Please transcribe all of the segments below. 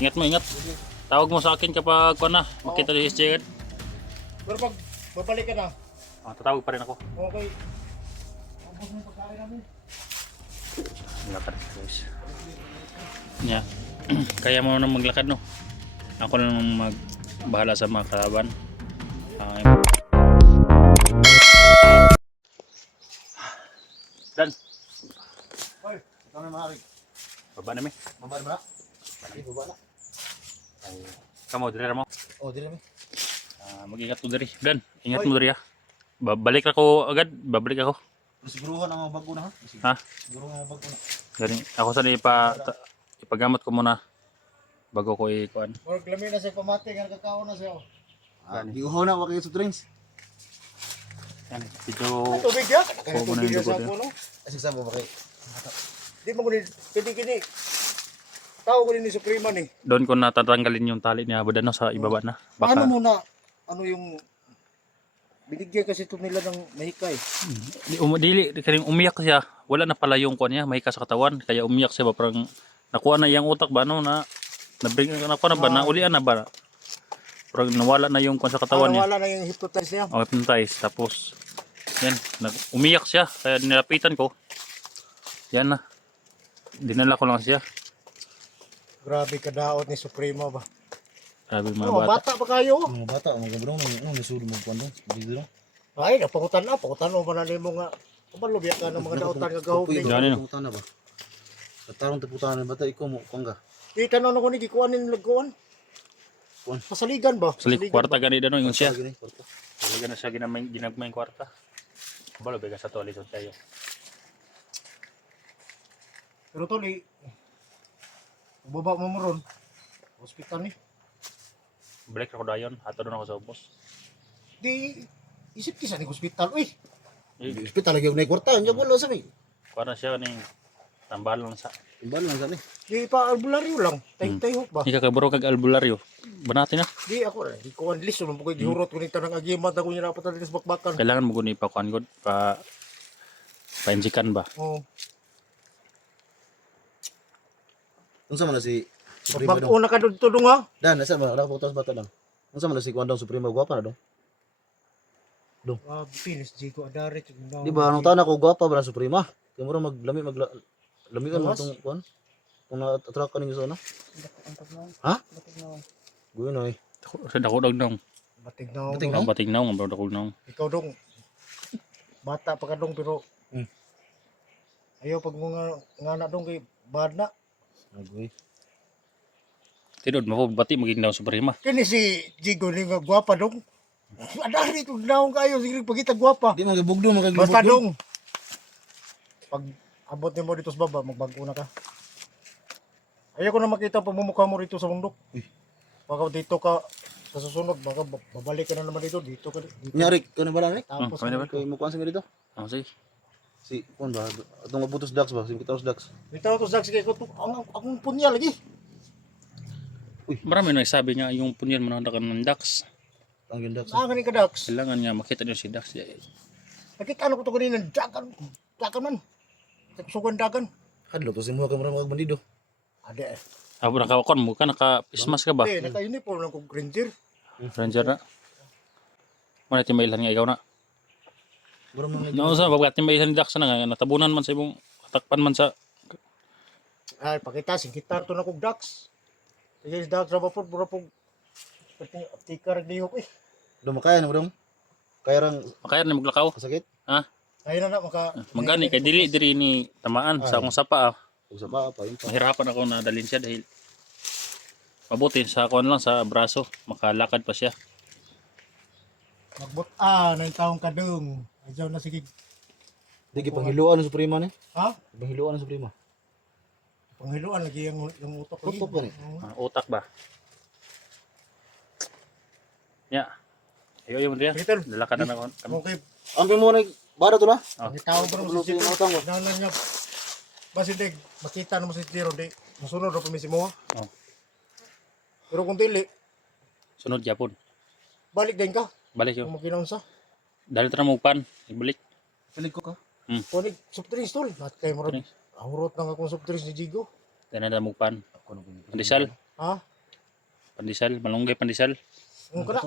Ingat mo, ingat. Tawag mo sa akin kapag kuan na. Makita ni SJ agad. Pero pag babalik ka na, Tatawag pa rin ako. okay. Tapos mo yung pagkain namin. Lakad guys. Yeah. Kaya mo na maglakad no. Ako na lang magbahala sa mga kalaban. Dan, Hoy, kami maaari. baba na mi. Baba na ba? Hindi, baba na. Ay, kamo dire mo. Oh, di namin. Mag-ingat mo diri. Dan, ingat mo diri ha. Babalik ako agad, babalik ako. Siguruhan ang mga bago na ha? Ha? Siguruhan ang mga bago na. Gani, ako sa ipagamot ko muna bago ko ikuan. Or lamin na siya pamati, nga kakao na siya. Di uhaw na wakay sa drinks. Yan, dito Tubig ya? Kaya Oo, tubig ya muna sa yung ako, no? Asig sa mo bakay. Di mo kunin, kini. Tao ko din ni Suprema ni. doon ko natatanggalin yung tali niya Abadan no, sa ibaba na. Paano Baka muna, ano yung, binigyan kasi ito nila ng mahikay. dili kaning umiyak siya. Wala na pala yung kuan niya, may sa katawan kaya umiyak siya ba parang nakuha na yung utak ba no na nabring nakuha na ba na ulian na ba. Parang nawala na yung kuan sa katawan niya. Wala na yung hypnotize niya. Okay, hypnotize. Tapos, yan, umiyak siya. Kaya nilapitan ko. Yan na. Dinala ko lang siya. Grabe kadaot ni Suprema ba? Grabe mga Oh, bata. bata pa kayo. Mga bata, mga gabrong nang nasulo mo kwando. Dito. Ay, napangutan mo ba na mo nga. Kabalo biya ka ng mga daotan nga gahog ni. Gani, no? Putan na ba? Sa tarong taputan na bata iko mo kangga. Di tanong na ko ni gikuan ni lagkuan. Kuan. Pasaligan ba? Sa kwarta gani no yung siya. Gini, kwarto. Talaga na siya ginagmay kwarta. Kabalo, bega sa tuwalisod kayo. Pero tol, baba mo ron. Hospital ni. Balik ako dayon. Hato doon ako sa ubos. Di isip kisa ni hospital. Uy, Di hospital lagi og nay kwarta, nya wala sa mi. Kwarta siya ning tambal lang sa. Imbal lang sa ni. di pa albularyo lang. Tay-tay hok ba? Ika kaburo kag albularyo. Banati na. Di ako, di ko ang list. Mo ko gihurot ko ni tanang agimat ako niya dapat natin sa bakbakan. Kailangan mo guni pa kuan god pa painjikan ba. Oh, Unsa man na si Suprema pag dong? una ka doon tudong ha. Dan, nasa man ra putos bata lang. Unsa man na si Kwandong Suprema gwapa na dong? Pinis Jigo Adarit. Di ba anong taon ako gwapa ba na Suprema? Kaya mo ra maglami lamian mo Lawas. tong kuan. Kung na-attract ka ninyo sa ano? Ha? Guyon oy. Sa dako dag nang. Batig na Batig ako. Ang bating naong, ang dako nang. Ikaw dong. Bata pa ka dong pero ayaw pag nga na dong kay bad na. Agoy. Tidod mo bati maging daw suprema. Kini si Jigo ni nga gwapa dong. Adarit ug naong kayo sige pagita gwapa. Di magibugdo Basta dong. Pag abot ni mo dito sa baba, magbago na ka. Ayaw ko na makita pamumukha mo rito sa bundok. Uy. Baka dito ka sa susunod, baka babalik ka na naman dito. Dito ka. Dito. Nyari ko na bala ni. Tapos, kami naman. Kay mo kuan sa mi dito. Ah, sige. Si kuan ba atong abutos dax ba? Si Kitaos dax. dito to Zach, sige ko to. Akong punya lagi. Marami na nagsabi nga yung punyan mo na ng Dax. Ang dax. Saan ka Dax? Kailangan nga makita niyo si Dax. Nakita ko to kanina, dagan man. Sugan dagan. Hadlo to si mo ka mura mga bandido. Ade. Abo nakakon mo ka, naka-pismas ka ba? Naka-uniform lang kong ranger. Ranger na. Muna timailan nga ikaw na. Mura mga Noon sa pagkat timailan ni Dax na nga, natabunan man sa ibong katakpan man sa Ay, pakita, singkitar to na kong Dax. Sige, Dax, rabapod, burapog. Tikar, lihok eh. Dumakaya na mo dong. Kaya rang makayar na maglakaw. kasakit. Ha? Ayun na maka... Magani kay dili ni tamaan sa akong sapa. Usa pa pa yun pa. Mahirapan ako na dalhin siya dahil mabuti sa kuan lang sa braso, makalakad pa siya. Magbot, 9 taong kadung. Ayaw na sige. Di panghiluan ng Suprema ni. Ha? Panghiluan ng Suprema. Panghiluan lagi yung utok lagi. Utok gani. Utak ba? Ya. Ayo yung dia. Peter, Lalakad na ako. okay. Ampe mo na baro to na. Oh. Ang tao ba Ulo naman si mo Tiro? tang. Nanan niya. Basidig, makita naman si Tiro. Di, masunod na pamisi mo. Oh. Pero kung dili, Sunod Japon. balik din ka. Balik yo. Kung makinaunsa. Dali tra mo pan, ibalik. Pilig ko ka. Kunig, soft drinks tol. Lahat kayo marami. Drinks. Ahurot na nga kung soft drinks ni Jigo. Dana da mo pan. Ako na Rizal. Ha? Pandesal, malunggay pandesal. Kana.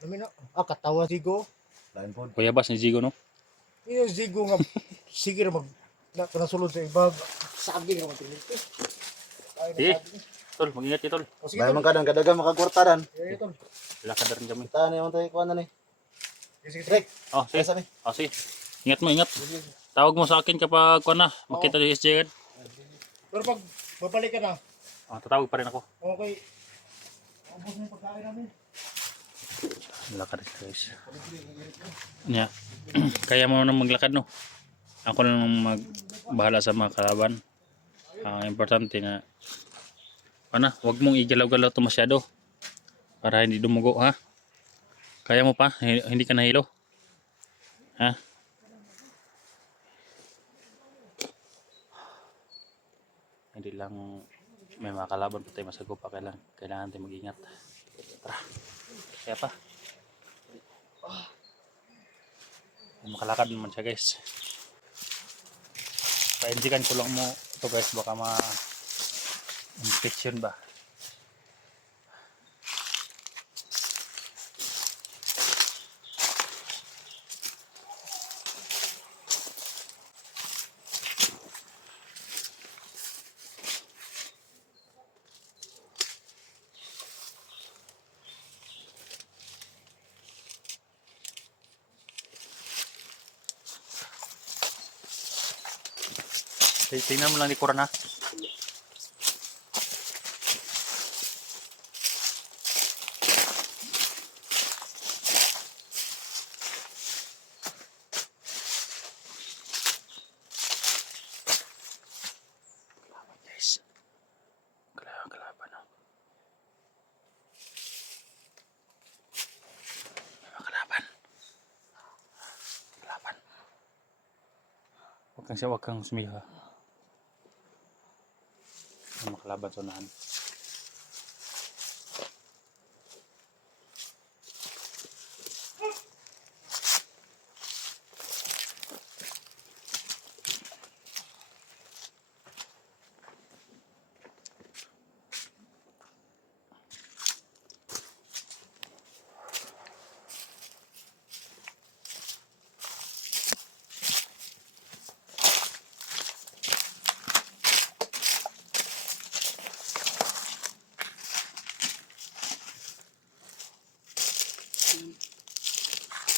Lami na. Katawa Zigo. Lain po. Kuyabas ni Zigo, no? Iyo Zigo nga sige ra mag nasulod sa ibag. Saging ra matinit. Eh, tol, mag-ingat kayo, tol. O sige Lain tol. man kadang kadagan makagwartaran. Iyo tol. Lakad na rin kami. Kita na yung tayo kuha na ni. Sige sige. Trek. Oh, sige. Kaya sabi. Oh, sige. Ingat mo, ingat. Tawag mo sa akin kapag kuha na. Makita ni SJ agad. Pero pag babalik ka na, Oh, tatawag pa rin ako. okay. Ubos na yung pagkain namin. Lakad guys. Yeah. Kaya mo na maglakad, no? Ako na lang magbahala sa mga kalaban. Ang importante na wag mong igalaw-galaw ito masyado para hindi dumugo, ha? Kaya mo pa? Hindi ka nahilo? Ha? Hindi lang may mga kalaban pa tayo masagupa, kailangan tayo mag-ingat. Tara. Kaya pa. Makalakad naman siya, guys. Paindikan ko lang mo ito, guys, baka ma-infection ba. Tingnan mo lang ni Kuran, ha. Kalaban, guys. Kalaban, no. Kalaban. Huwag kang sumiha, ha. Makalaban sa unahan.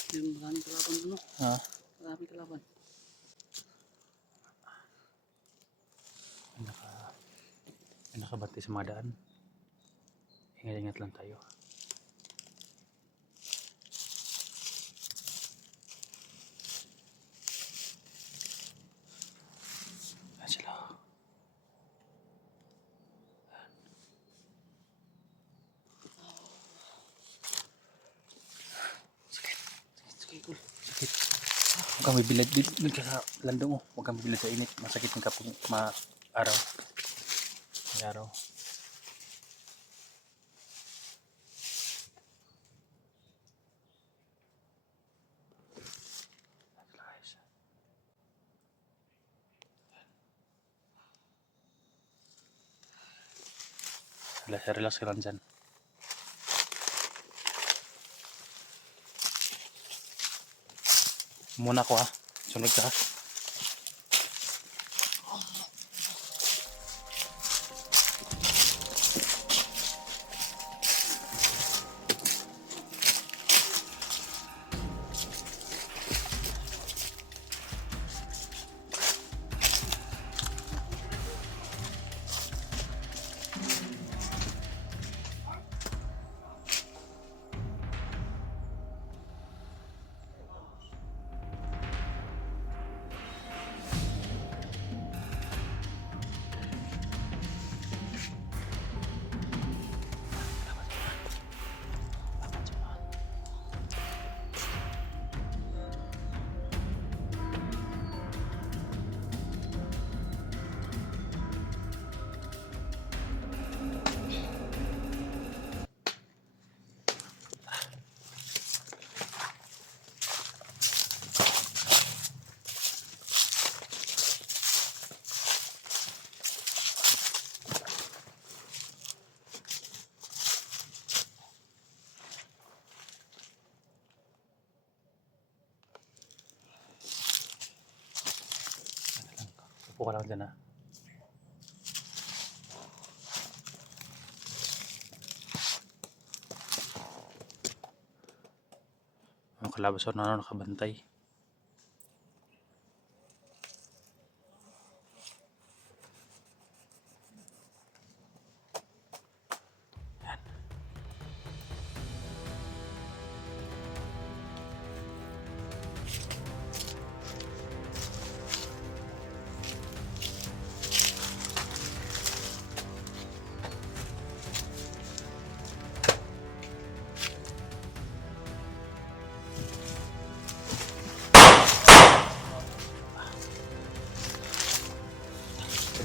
Yung maraming kalaban ano? Ha? Maraming kalaban. May nakabantay sa mga daan. Ingat-ingat lang tayo. Ayan sila. Sige, cool. Sakit. Huwag kang bibilad sa landong mo. Huwag kang bibilad sa init. Masakit ng kapag araw. May araw. Relax ka lang dyan. Muna ko, ha. Sunod ka, ha. ka lang dyan ha. Ang kalabas ako na nakabantay.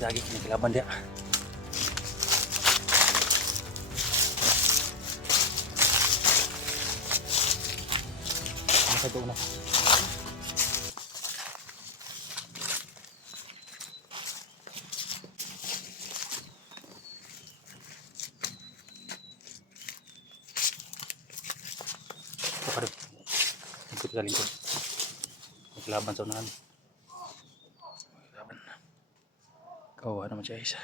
Lagi kinikilaban dia. Ano ka doon na? Ito ka rin. Lingkod ka, lingkod. Kinikilaban sa unahan. Kawawa naman siya isa.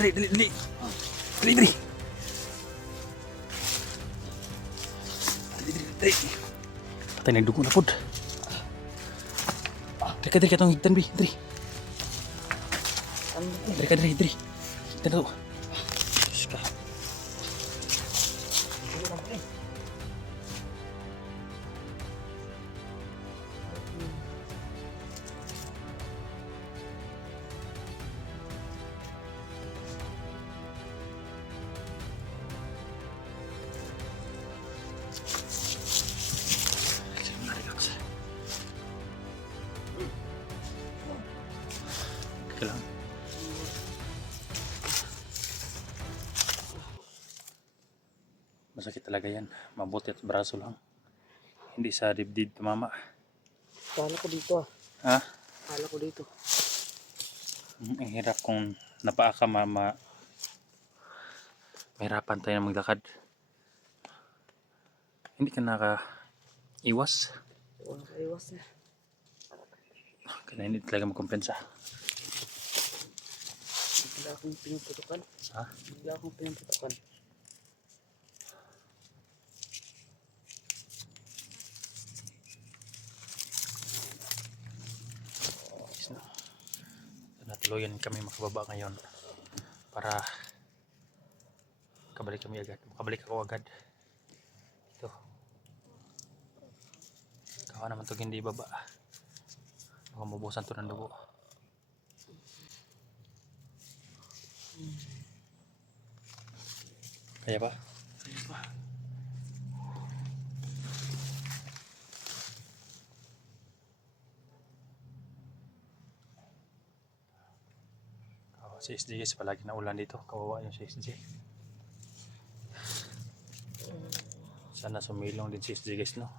Dali, dali, dali. Dali, dali. Dali, dali, dali. Patay na dugo na pod. Dali ka, dali ka itong higtan, Bi. Dali. Dali ka, dali, dali. Higtan na to. Diyos ka. Kailangan. Masakit talaga yan. Mabuti at braso lang. Hindi sa dibdib tumama. Kala ko dito ah. Ha? Kala ko dito. Ang hirap kung napaa ka mahirapan tayo na maglakad. Hindi ka naka-iwas. Walang kaiwas na. Kaya hindi talaga magkumpensa. Bigla akong pinuputukan. Ha? Bigla akong pinuputukan. guys, no. Natuluyan kami makababa ngayon para makabalik ako agad. Ito, kawa naman ito hindi baba, baka mabusan to ng dugo. Kaya ba? Ayun pa. Si SJ guys, palagi na ulan dito, kawawa yung si SJ. Sana sumilong din si SJ guys, no.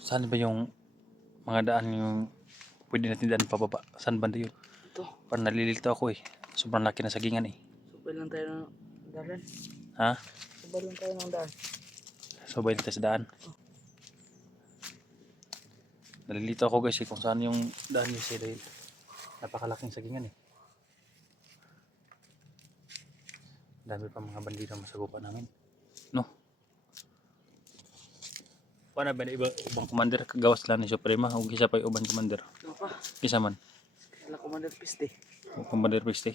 Saan ba yung mga daan yung pwede natin daan pababa? Saan banda yun? Ito. Parang nalilito ako eh. Sobrang laki ng sagingan eh. Subay lang tayo ng daan. Ha? Subay lang tayo ng daan. Sabay na tayo sa daan. Nalilito ako guys eh kung saan yung daan guys eh dahil napakalaking sagingan eh. Dami pa mga bandito masagupa namin. No? Paano ba na ibang commander kagawas lang ni Suprema o isa pa yung ubang commander? Ano pa? Isa man. Wala Commander Piste. O commander Piste.